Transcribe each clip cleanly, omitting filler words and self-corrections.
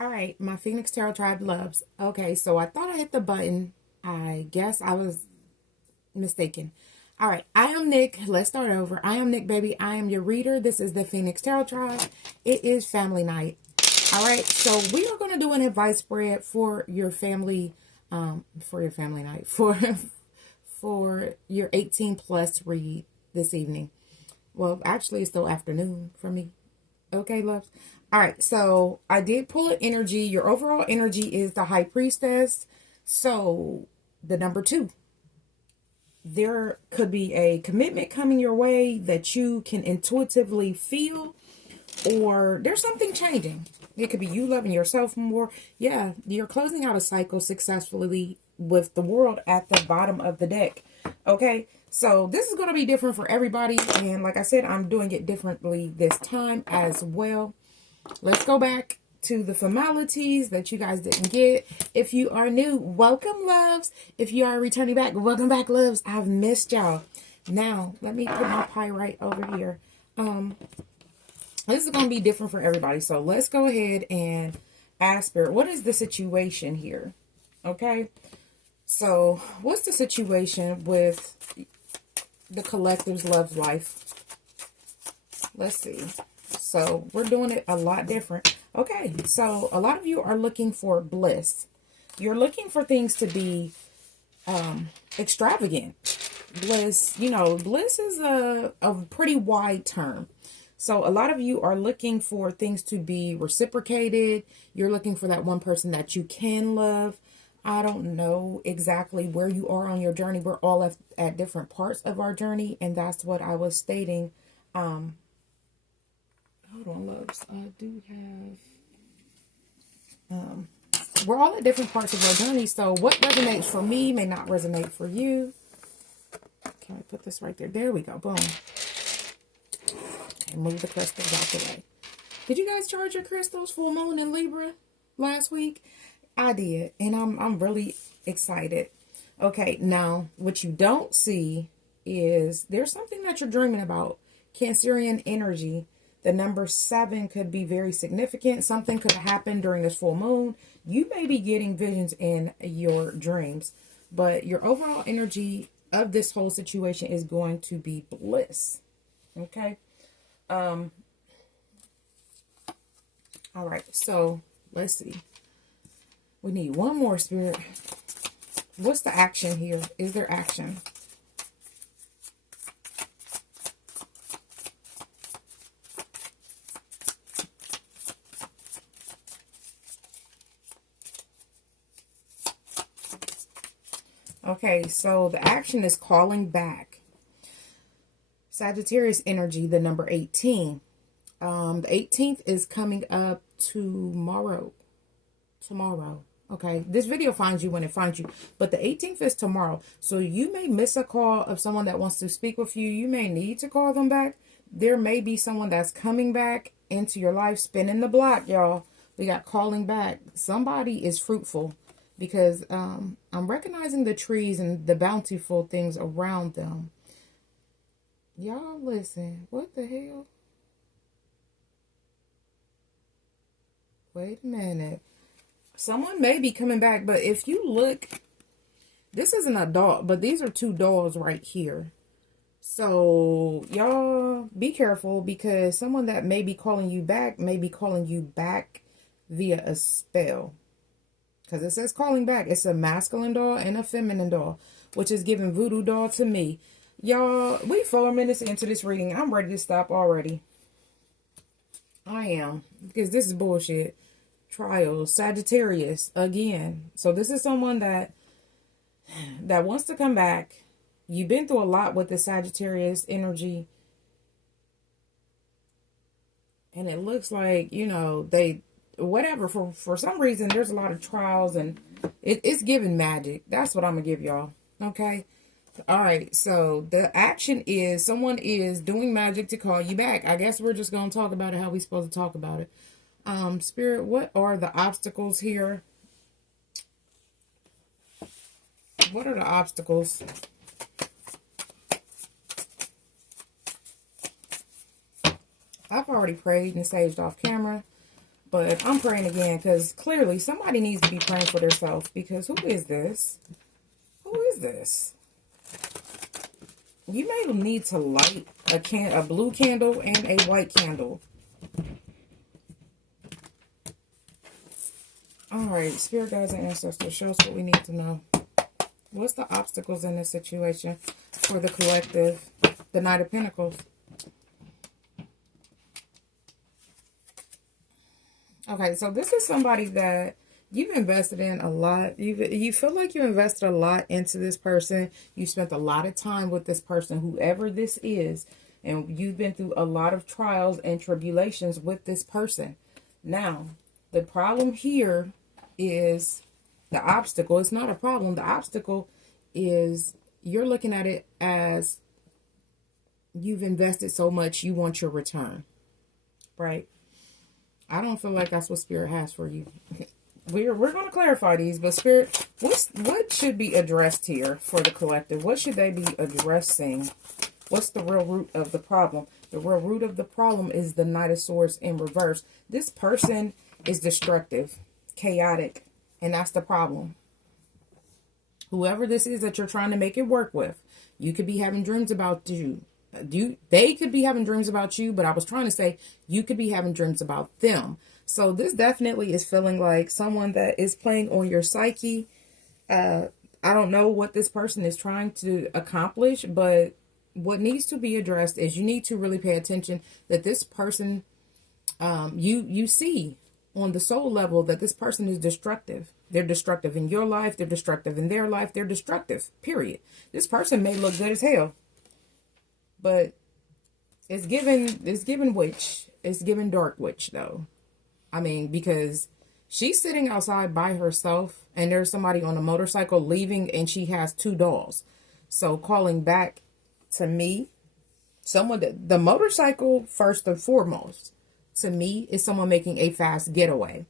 All right, my Phoenix Tarot Tribe loves. Okay, so I thought I hit the button. I guess I was mistaken. All right, I am Nicc. Let's start over. I am Nicc, baby. I am your reader. This is the Phoenix Tarot Tribe. It is family night. All right, so we are going to do an advice spread for your family, night, for your 18 plus read this evening. Well, actually, it's still afternoon for me. Okay, loves. All right, so I did pull an energy. Your overall energy is the High Priestess. So the number 2. There could be a commitment coming your way that you can intuitively feel, or there's something changing. It could be you loving yourself more. Yeah, you're closing out a cycle successfully with the World at the bottom of the deck. Okay, so this is going to be different for everybody. And like I said, I'm doing it differently this time as well. Let's go back to the formalities that you guys didn't get. If you are new, welcome, loves. If you are returning back, welcome back, loves. I've missed y'all. Now, let me put my pie right over here. This is going to be different for everybody. So let's go ahead and ask Spirit, what is the situation here? Okay. So what's the situation with the collective's love life? Let's see. So we're doing it a lot different. Okay. So a lot of you are looking for bliss. You're looking for things to be extravagant. Bliss, bliss is a pretty wide term. So a lot of you are looking for things to be reciprocated. You're looking for that one person that you can love. I don't know exactly where you are on your journey. We're all at different parts of our journey. And that's what I was stating. Hold on, loves. I do have... we're all at different parts of our journey. So what resonates for me may not resonate for you. Can I put this right there? There we go. Boom. And move the crystals out the way. Did you guys charge your crystals full moon in Libra last week? I did, and I'm really excited. Okay, now what you don't see is there's something that you're dreaming about. Cancerian energy. The number 7 could be very significant. Something could happen during this full moon. You may be getting visions in your dreams, but your overall energy of this whole situation is going to be bliss. Okay. All right, so let's see. We need one more, Spirit. What's the action here? Is there action? Okay, so the action is calling back. Sagittarius energy, the number 18. The 18th is coming up tomorrow. Okay, this video finds you when it finds you, but the 18th is tomorrow. So you may miss a call of someone that wants to speak with you. You may need to call them back. There may be someone that's coming back into your life, spinning the block, y'all. We got calling back. Somebody is fruitful because I'm recognizing the trees and the bountiful things around them. Y'all listen. What the hell? Wait a minute. Someone may be coming back, but if you look, this is an adult, but these are 2 dolls right here. So y'all be careful because someone that may be calling you back may be calling you back via a spell. Because it says calling back. It's a masculine doll and a feminine doll, which is giving voodoo doll to me. Y'all, we 4 minutes into this reading. I'm ready to stop already. I am. Because this is bullshit. Trials. Sagittarius. Again. So this is someone that wants to come back. You've been through a lot with the Sagittarius energy. And it looks like, they... Whatever. For some reason, there's a lot of trials. And it's giving magic. That's what I'm going to give y'all. Okay? All right, so the action is someone is doing magic to call you back. I guess we're just going to talk about it how we're supposed to talk about it. Spirit, what are the obstacles here? What are the obstacles? I've already prayed and saged off camera. But I'm praying again because clearly somebody needs to be praying for themselves, because who is this? Who is this? You may need to light a blue candle and a white candle. All right, spirit guides and ancestors, show us what we need to know. What's the obstacles in this situation for the collective? The Knight of Pentacles. Okay, so this is somebody that you've invested in a lot. You feel like you invested a lot into this person. You spent a lot of time with this person, whoever this is. And you've been through a lot of trials and tribulations with this person. Now, the problem here is the obstacle. It's not a problem. The obstacle is you're looking at it as you've invested so much, you want your return. Right? I don't feel like that's what Spirit has for you. We're going to clarify these, but Spirit, what should be addressed here for the collective? What should they be addressing? What's the real root of the problem? The real root of the problem is the Knight of Swords in reverse. This person is destructive, chaotic, and that's the problem. Whoever this is that you're trying to make it work with, you could be having dreams about you. They could be having dreams about you, but I was trying to say you could be having dreams about them. So this definitely is feeling like someone that is playing on your psyche. I don't know what this person is trying to accomplish, but what needs to be addressed is you need to really pay attention that this person, you see on the soul level that this person is destructive. They're destructive in your life. They're destructive in their life. They're destructive, period. This person may look good as hell, but it's given witch. It's given dark witch, though. I mean, because she's sitting outside by herself and there's somebody on a motorcycle leaving and she has 2 dolls. So calling back to me, someone that the motorcycle, first and foremost, to me, is someone making a fast getaway.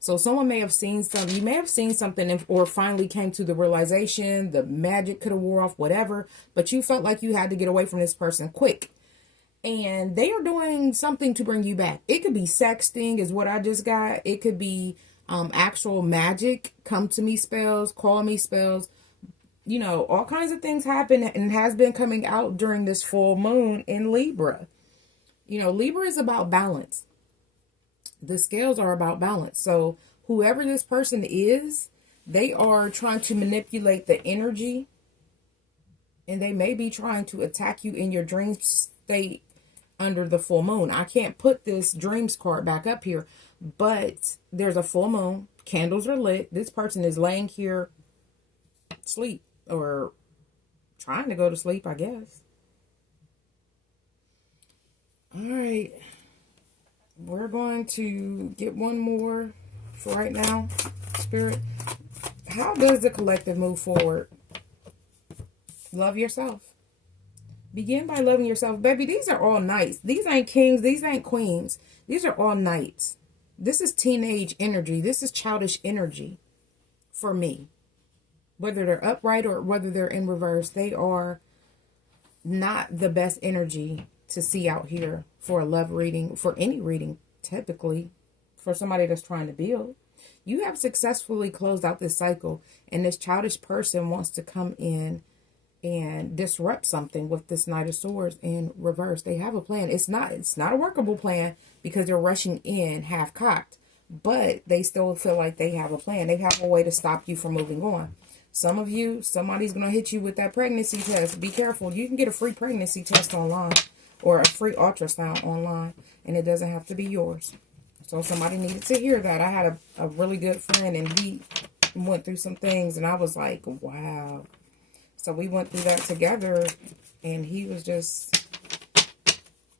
So someone may have seen something, you may have seen something or finally came to the realization, the magic could have wore off, whatever, but you felt like you had to get away from this person quick. And they are doing something to bring you back. It could be sexting is what I just got. It could be actual magic, come to me spells, call me spells. You know, all kinds of things happen and has been coming out during this full moon in Libra. You know, Libra is about balance. The scales are about balance. So whoever this person is, they are trying to manipulate the energy, and they may be trying to attack you in your dream state under the full moon. I can't put this dreams card back up here, but there's a full moon. Candles are lit. This person is laying here asleep or trying to go to sleep, I guess. All right. We're going to get one more for right now. Spirit, how does the collective move forward? Love yourself. Begin by loving yourself. Baby, these are all knights. These ain't kings. These ain't queens. These are all knights. This is teenage energy. This is childish energy for me. Whether they're upright or whether they're in reverse, they are not the best energy to see out here for a love reading, for any reading, typically, for somebody that's trying to build. You have successfully closed out this cycle, and this childish person wants to come in and disrupt something with this Knight of Swords in reverse. They have a plan. It's not a workable plan because they're rushing in half-cocked, but they still feel like they have a plan. They have a way to stop you from moving on. Some of you, somebody's going to hit you with that pregnancy test. Be careful. You can get a free pregnancy test online or a free ultrasound online, and it doesn't have to be yours. So somebody needed to hear that. I had a really good friend, and he went through some things, and I was like, wow. So we went through that together, and he was just,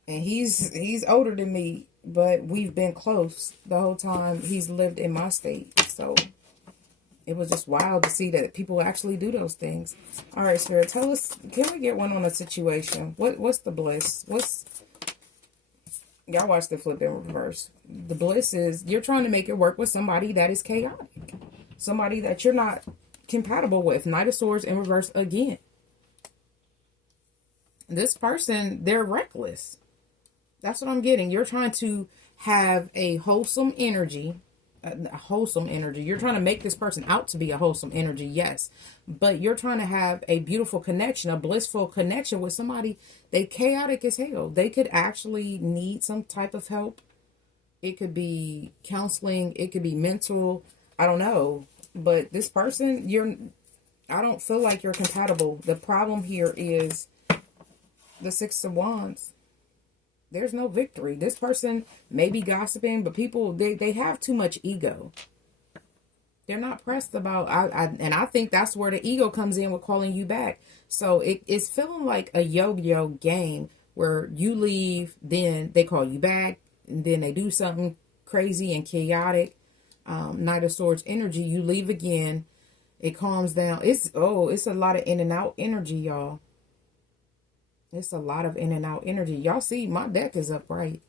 and he's older than me, but we've been close the whole time he's lived in my state. So it was just wild to see that people actually do those things. All right, Spirit, tell us, can we get one on a situation? What's the bliss? Y'all watch the flip in reverse. The bliss is you're trying to make it work with somebody that is chaotic. Somebody that you're not compatible with. Knight of Swords in reverse again. This person, they're reckless. That's what I'm getting. You're trying to have a wholesome energy, a wholesome energy. You're trying to make this person out to be a wholesome energy, yes. But you're trying to have a beautiful connection, a blissful connection with somebody. They chaotic as hell. They could actually need some type of help. It could be counseling. It could be mental. I don't know. But this person, I don't feel like you're compatible. The problem here is the Six of Wands. There's no victory. This person may be gossiping, but people, they have too much ego. They're not pressed about, and I think that's where the ego comes in with calling you back. So it's feeling like a yo-yo game where you leave, then they call you back, and then they do something crazy and chaotic. Knight of Swords energy, you leave again, it calms down. It's a lot of in and out energy, y'all. It's a lot of in and out energy. Y'all see my deck is upright.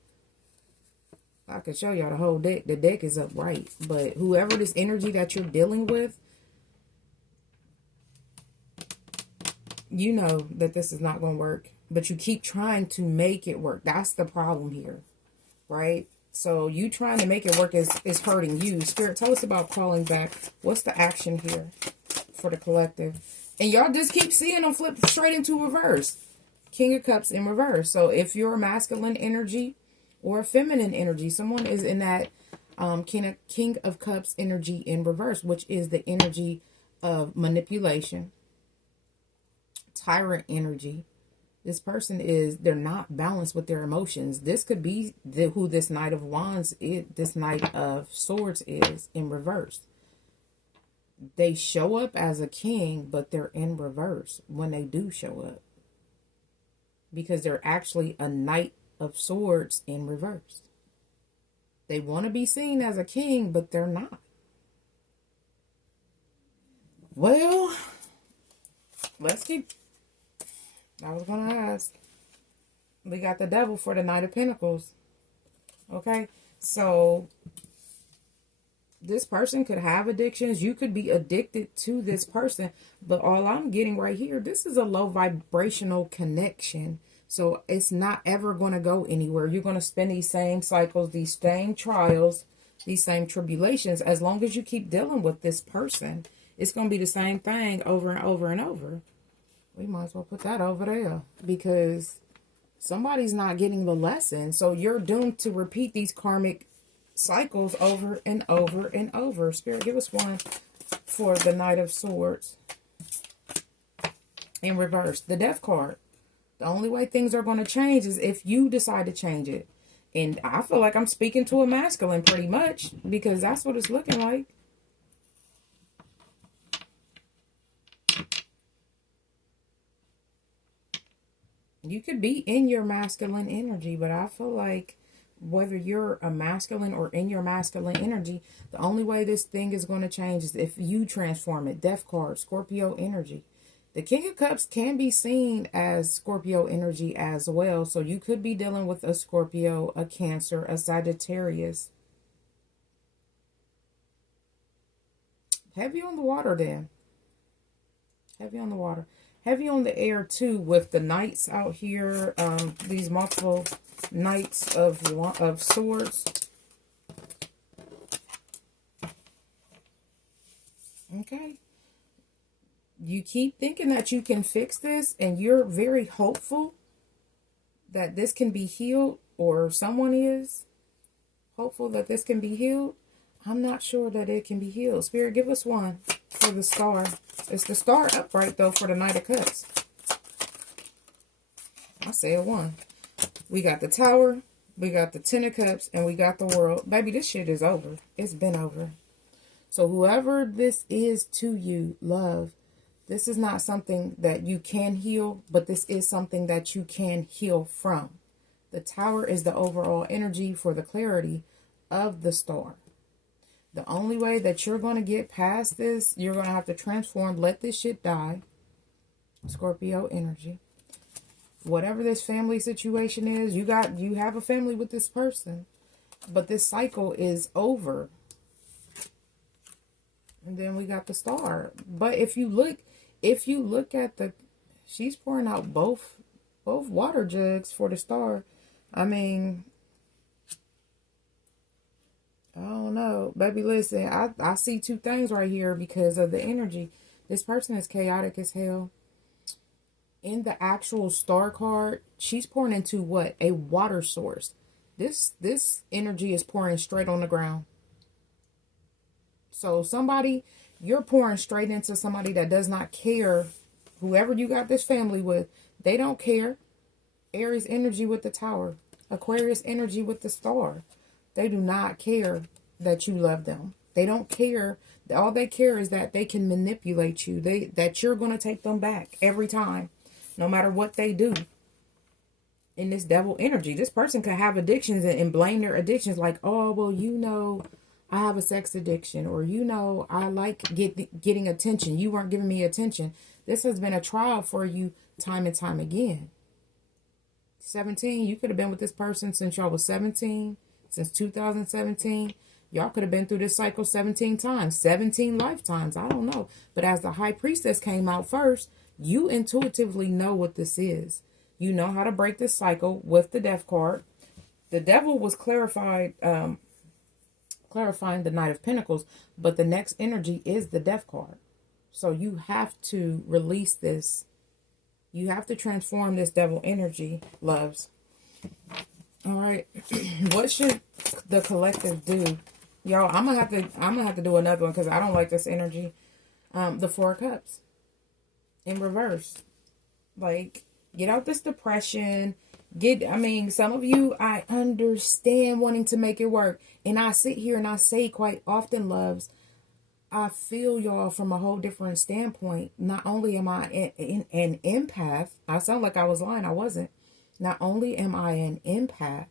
I could show y'all the whole deck. The deck is upright. But whoever this energy that you're dealing with, you know that this is not going to work. But you keep trying to make it work. That's the problem here. Right? So you trying to make it work is hurting you. Spirit, tell us about calling back. What's the action here for the collective? And y'all just keep seeing them flip straight into reverse. King of Cups in reverse. So if you're a masculine energy or a feminine energy, someone is in that King of Cups energy in reverse, which is the energy of manipulation, tyrant energy. This person they're not balanced with their emotions. This could be who this Knight of Wands is, this Knight of Swords is in reverse. They show up as a king, but they're in reverse when they do show up. Because they're actually a Knight of Swords in reverse. They want to be seen as a king, but they're not. Well, let's keep... I was going to ask. We got the Devil for the Knight of Pentacles. Okay? So, this person could have addictions. You could be addicted to this person. But all I'm getting right here, this is a low vibrational connection. So it's not ever going to go anywhere. You're going to spend these same cycles, these same trials, these same tribulations. As long as you keep dealing with this person, it's going to be the same thing over and over and over. We might as well put that over there because somebody's not getting the lesson. So you're doomed to repeat these karmic cycles over and over and over. Spirit, give us one for the Knight of Swords in reverse. The Death card. The only way things are going to change is if you decide to change it. And I feel like I'm speaking to a masculine pretty much because that's what it's looking like. You could be in your masculine energy, but I feel like whether you're a masculine or in your masculine energy, the only way this thing is going to change is if you transform it. Death card, Scorpio energy. The King of Cups can be seen as Scorpio energy as well. So you could be dealing with a Scorpio, a Cancer, a Sagittarius. Heavy on the water then. Heavy on the water. Heavy on the air too with the Knights out here. These multiple Knights of Swords. Okay. You keep thinking that you can fix this and you're very hopeful that this can be healed, or someone is hopeful that this can be healed. I'm not sure that it can be healed. Spirit, give us one for the Star. It's the Star upright though for the Knight of Cups. I said one. We got the Tower, we got the Ten of Cups, and we got the World. Baby, this shit is over. It's been over. So whoever this is to you, love, this is not something that you can heal, but this is something that you can heal from. The Tower is the overall energy for the clarity of the Star. The only way that you're going to get past this, you're going to have to transform, let this shit die. Scorpio energy. Whatever this family situation is, you have a family with this person, but this cycle is over. And then we got the Star. But if you look at she's pouring out both water jugs for the Star. I mean, I don't know. Baby, listen, I see two things right here because of the energy. This person is chaotic as hell. In the actual star card, she's pouring into what? A water source. This energy is pouring straight on the ground. So somebody, you're pouring straight into somebody that does not care. Whoever you got this family with, they don't care. Aries energy with the tower. Aquarius energy with the star. They do not care that you love them. They don't care. All they care is that they can manipulate you. That you're going to take them back every time, no matter what they do. In this devil energy, this person could have addictions and blame their addictions like, oh, well, you know, I have a sex addiction, or, you know, I like getting attention. You weren't giving me attention. This has been a trial for you time and time again. 17, you could have been with this person since y'all was 17, since 2017. Y'all could have been through this cycle 17 times, 17 lifetimes. I don't know. But as the high priestess came out first, you intuitively know what this is. You know how to break this cycle with the death card. The devil was clarifying the Knight of Pentacles, but the next energy is the death card. So you have to release this. You have to transform this devil energy, loves. All right. What should the collective do? Y'all, I'm gonna have to do another one because I don't like this energy. The Four of Cups in reverse. Like, get out this depression. I mean, some of you, I understand wanting to make it work. And I sit here and I say quite often, loves, I feel y'all from a whole different standpoint. Not only am I an empath, I sound like I was lying, I wasn't. Not only am I an empath,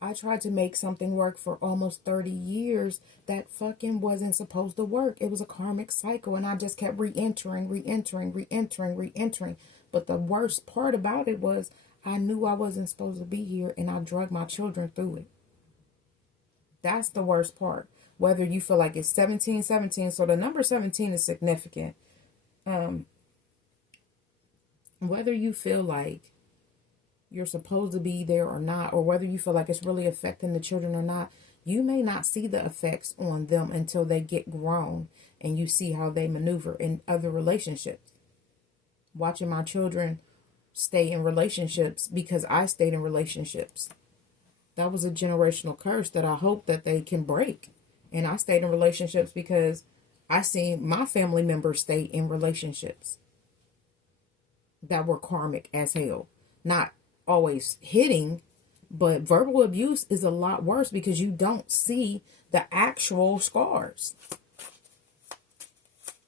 I tried to make something work for almost 30 years that fucking wasn't supposed to work. It was a karmic cycle, and I just kept re-entering. But the worst part about it was I knew I wasn't supposed to be here, and I dragged my children through it. That's the worst part. Whether you feel like it's 1717, so the number 17 is significant. Whether you feel like you're supposed to be there or not, or whether you feel like it's really affecting the children or not, you may not see the effects on them until they get grown and you see how they maneuver in other relationships. Watching my children stay in relationships because I stayed in relationships. That was a generational curse that I hope that they can break. And I stayed in relationships because I seen my family members stay in relationships that were karmic as hell. Not always hitting, but verbal abuse is a lot worse because you don't see the actual scars.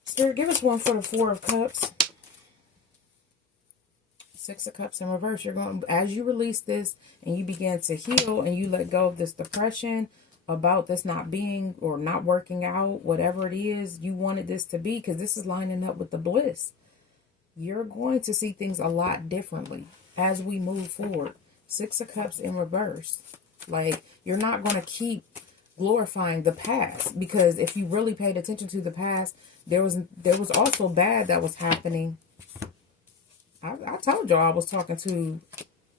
Spirit, give us one for the Four of Cups. Six of Cups in reverse. You're going, as you release this and you begin to heal and you let go of this depression about this not being or not working out, whatever it is you wanted this to be, because this is lining up with the bliss. You're going to see things a lot differently as we move forward. Six of Cups in reverse. Like, you're not going to keep glorifying the past, because if you really paid attention to the past, there was also bad that was happening. I told y'all I was talking to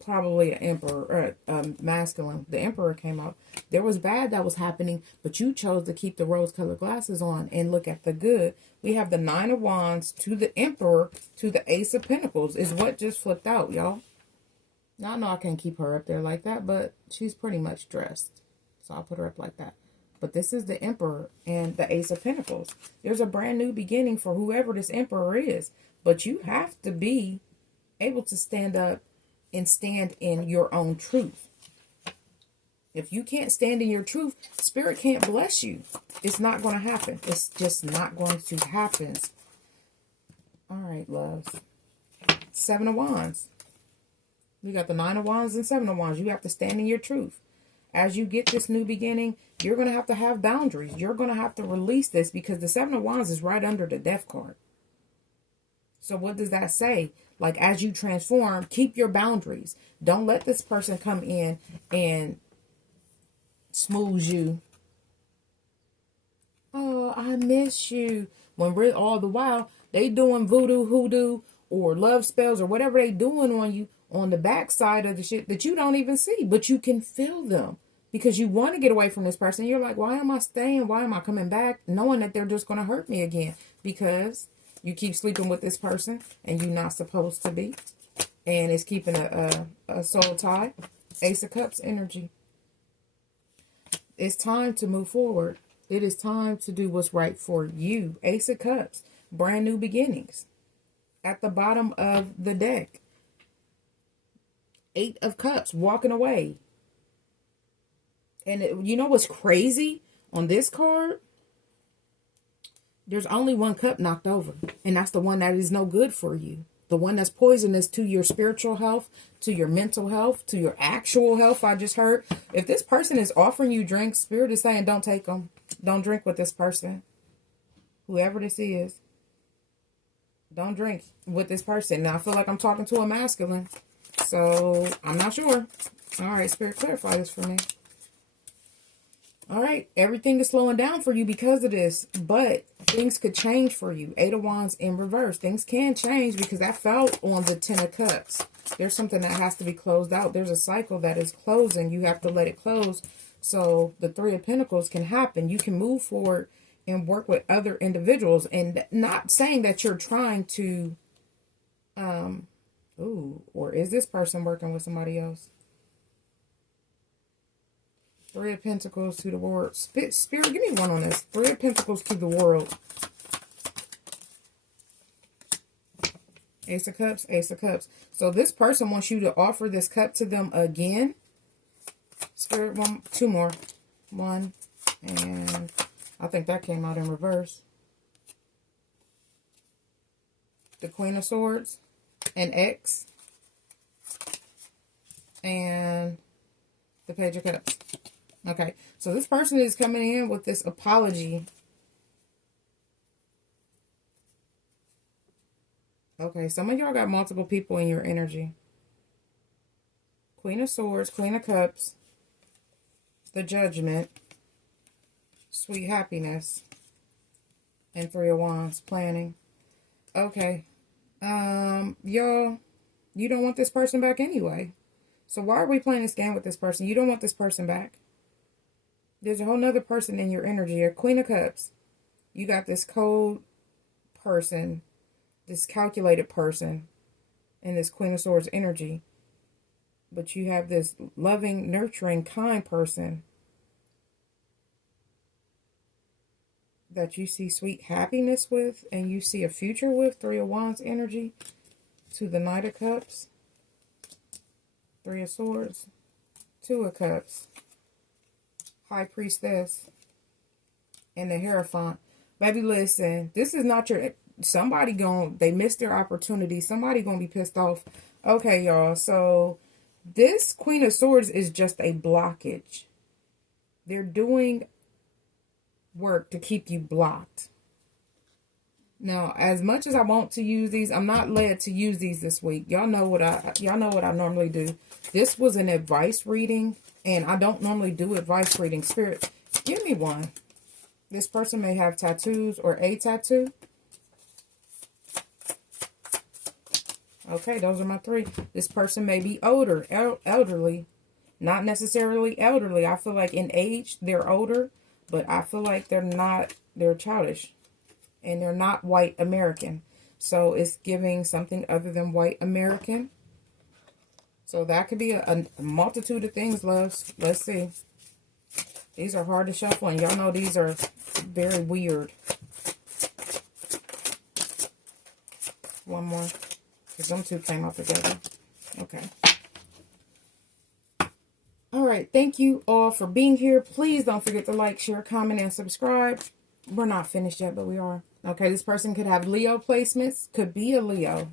probably an emperor, or masculine. The emperor came out. There was bad that was happening, but you chose to keep the rose-colored glasses on and look at the good. We have the Nine of Wands to the Emperor to the Ace of Pentacles is what just flipped out, y'all. Now, I know I can't keep her up there like that, but she's pretty much dressed. So I'll put her up like that. But this is the Emperor and the Ace of Pentacles. There's a brand new beginning for whoever this Emperor is. But you have to be able to stand up and stand in your own truth. If you can't stand in your truth, Spirit can't bless you. It's not going to happen. It's just not going to happen. All right, loves. Seven of Wands. We got the Nine of Wands and Seven of Wands. You have to stand in your truth. As you get this new beginning, you're going to have boundaries. You're going to have to release this because the Seven of Wands is right under the Death card. So what does that say? Like, as you transform, keep your boundaries. Don't let this person come in and smooth you. Oh, I miss you. When we're all the while, they doing voodoo, hoodoo, or love spells, or whatever they doing on you on the backside of the shit that you don't even see, but you can feel them because you want to get away from this person. You're like, why am I staying? Why am I coming back? Knowing that they're just going to hurt me again because you keep sleeping with this person and you're not supposed to be. And it's keeping a soul tie. Ace of Cups energy. It's time to move forward. It is time to do what's right for you. Ace of Cups. Brand new beginnings. At the bottom of the deck. 8 of Cups. Walking away. And you know what's crazy on this card? There's only one cup knocked over. And that's the one that is no good for you. The one that's poisonous to your spiritual health, to your mental health, to your actual health. I just heard. If this person is offering you drinks, Spirit is saying don't take them. Don't drink with this person. Whoever this is. Don't drink with this person. Now, I feel like I'm talking to a masculine. So, I'm not sure. All right, Spirit, clarify this for me. All right, everything is slowing down for you because of this, but things could change for you. 8 of Wands in reverse. Things can change because that fell on the 10 of Cups. There's something that has to be closed out. There's a cycle that is closing. You have to let it close so the 3 of Pentacles can happen. You can move forward and work with other individuals, and not saying that you're trying to, or is this person working with somebody else? 3 of Pentacles to the world. Spirit, give me one on this. 3 of Pentacles to the world. Ace of Cups, Ace of Cups. So this person wants you to offer this cup to them again. Spirit, 2 more. 1, and I think that came out in reverse. The Queen of Swords, an X, and the Page of Cups. Okay, so this person is coming in with this apology. Okay, some of y'all got multiple people in your energy. Queen of Swords, Queen of Cups, the Judgment, Sweet Happiness, and 3 of Wands, planning. Okay, y'all, you don't want this person back anyway. So why are we playing this game with this person? You don't want this person back. There's a whole nother person in your energy. A Queen of Cups. You got this cold person, this calculated person, and this Queen of Swords energy. But you have this loving, nurturing, kind person that you see sweet happiness with, and you see a future with. 3 of Wands energy to the Knight of Cups. 3 of Swords. 2 of Cups. High Priestess, and the Hierophant. Baby, listen, this is not your, they missed their opportunity. Somebody gonna be pissed off. Okay, y'all, so this Queen of Swords is just a blockage. They're doing work to keep you blocked. Now, as much as I want to use these, I'm not led to use these this week. Y'all know what I normally do. This was an advice reading. And I don't normally do advice reading. Spirit, give me one. This person may have tattoos or a tattoo. Okay, those are my 3. This person may be older, elderly. Not necessarily elderly. I feel like in age, they're older. But I feel like they're childish. And they're not white American. So it's giving something other than white American. So that could be a multitude of things, loves. Let's see. These are hard to shuffle, and y'all know these are very weird. One more, because them 2 came out together. Okay. All right. Thank you all for being here. Please don't forget to like, share, comment, and subscribe. We're not finished yet, but we are. Okay, this person could have Leo placements. Could be a Leo.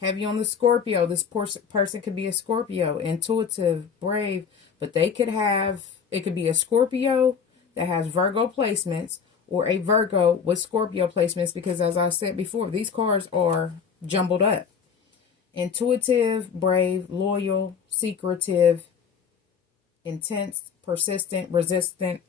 Heavy on the Scorpio. This person could be a Scorpio. Intuitive, brave. But they could have, it could be a Scorpio that has Virgo placements, or a Virgo with Scorpio placements, because as I said before, these cards are jumbled up. Intuitive, brave, loyal, secretive, intense, persistent, resistant,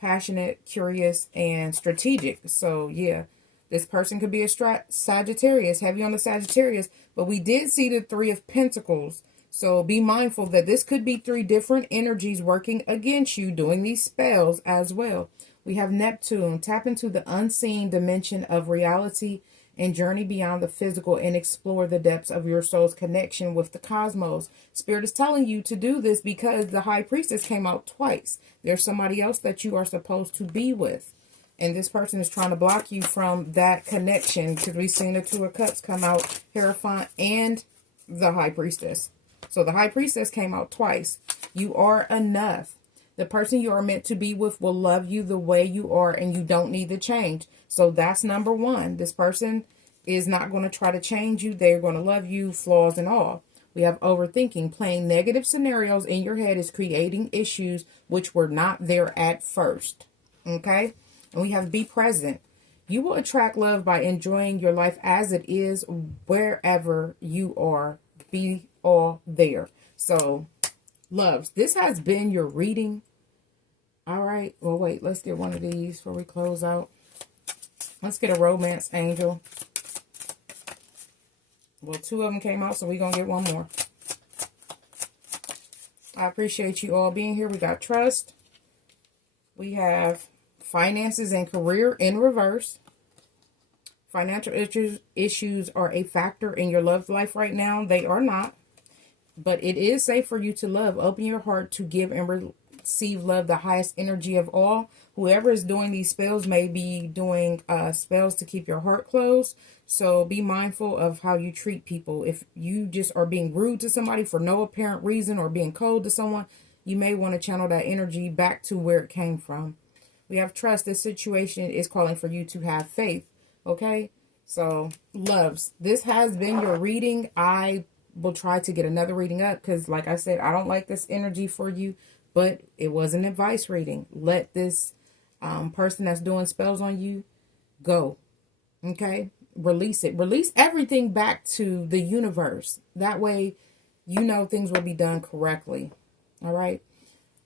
passionate, curious, and strategic. So, yeah. This person could be a Sagittarius, heavy on the Sagittarius, but we did see the Three of Pentacles. So be mindful that this could be three different energies working against you doing these spells as well. We have Neptune. Tap into the unseen dimension of reality and journey beyond the physical and explore the depths of your soul's connection with the cosmos. Spirit is telling you to do this because the High Priestess came out twice. There's somebody else that you are supposed to be with. And this person is trying to block you from that connection because we've seen the Two of Cups come out, Hierophant, and the High Priestess. So the High Priestess came out twice. You are enough. The person you are meant to be with will love you the way you are, and you don't need to change. So that's number one. This person is not going to try to change you. They're going to love you, flaws and all. We have overthinking. Playing negative scenarios in your head is creating issues which were not there at first. Okay? And we have be present. You will attract love by enjoying your life as it is wherever you are. Be all there. So, loves, this has been your reading. All right. Well, wait. Let's get one of these before we close out. Let's get a romance angel. Well, two of them came out, so we're going to get one more. I appreciate you all being here. We got trust. We have finances and career in reverse. Financial issues are a factor in your love life right now. They are not. But it is safe for you to love. Open your heart to give and receive love, the highest energy of all. Whoever is doing these spells may be doing spells to keep your heart closed. So be mindful of how you treat people. If you just are being rude to somebody for no apparent reason or being cold to someone, you may want to channel that energy back to where it came from. We have trust. This situation is calling for you to have faith. Okay? So, loves, this has been your reading. I will try to get another reading up because, like I said, I don't like this energy for you, but it was an advice reading. Let this person that's doing spells on you go. Okay? Release it. Release everything back to the universe. That way, you know things will be done correctly. All right?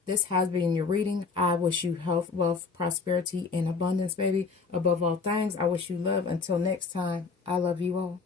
This has been your reading. I wish you health, wealth, prosperity, and abundance, baby. Above all things, I wish you love. Until next time, I love you all.